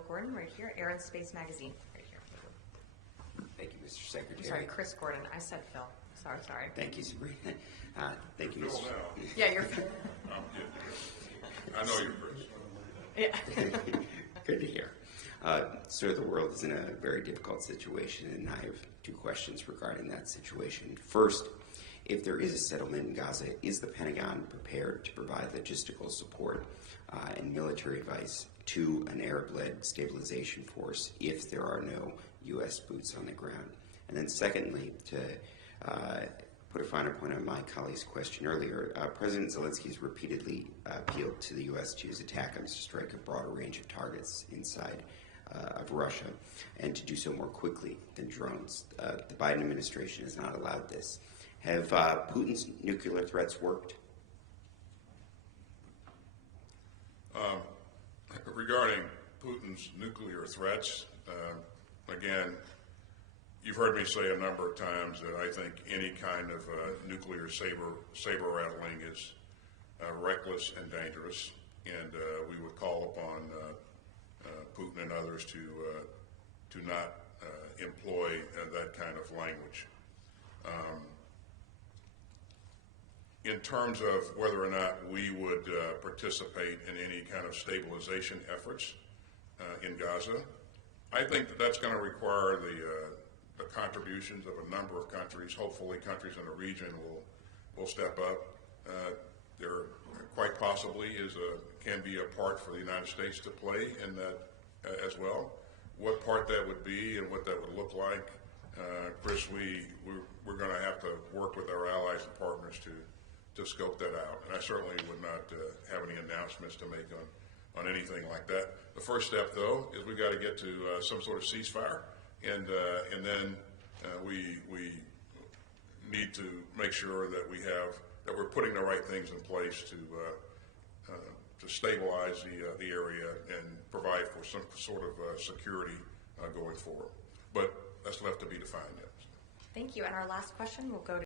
Phil Gordon, right here, Air and Space Magazine, right here. Thank you, Mr. Secretary. I'm sorry, Chris Gordon. I said Phil. Sorry. Thank you, Sabrina. Thank you, Phil Mr. now. Yeah, you're. I'm kidding. I know you're Chris. Yeah. Good to hear. Sir, the world is in a very difficult situation, and I have two questions regarding that situation. First, if there is a settlement in Gaza, is the Pentagon prepared to provide logistical support and military advice to an Arab-led stabilization force if there are no U.S. boots on the ground? And then secondly, to put a finer point on my colleague's question earlier, President Zelensky has repeatedly appealed to the U.S. to use ATACMS to strike a broader range of targets inside of Russia, and to do so more quickly than drones. The Biden administration has not allowed this. Have Putin's nuclear threats worked? Regarding Putin's nuclear threats, again, you've heard me say a number of times that I think any kind of nuclear saber rattling is reckless and dangerous, and we would call upon Putin and others to not employ that kind of language. In terms of whether or not we would participate in any kind of stabilization efforts in Gaza, I think that that's going to require the contributions of a number of countries. Hopefully countries in the region will step up. There quite possibly can be a part for the United States to play in that as well. What part that would be and what that would look like, Chris, we're going to have to work with our allies and partners to scope that out. And I certainly would not have any announcements to make on anything like that. The first step, though, is we got to get to some sort of ceasefire, and then we need to make sure that we're putting the right things in place to stabilize the area and provide for some sort of security going forward. But that's left to be defined yet. Thank you. And our last question will go to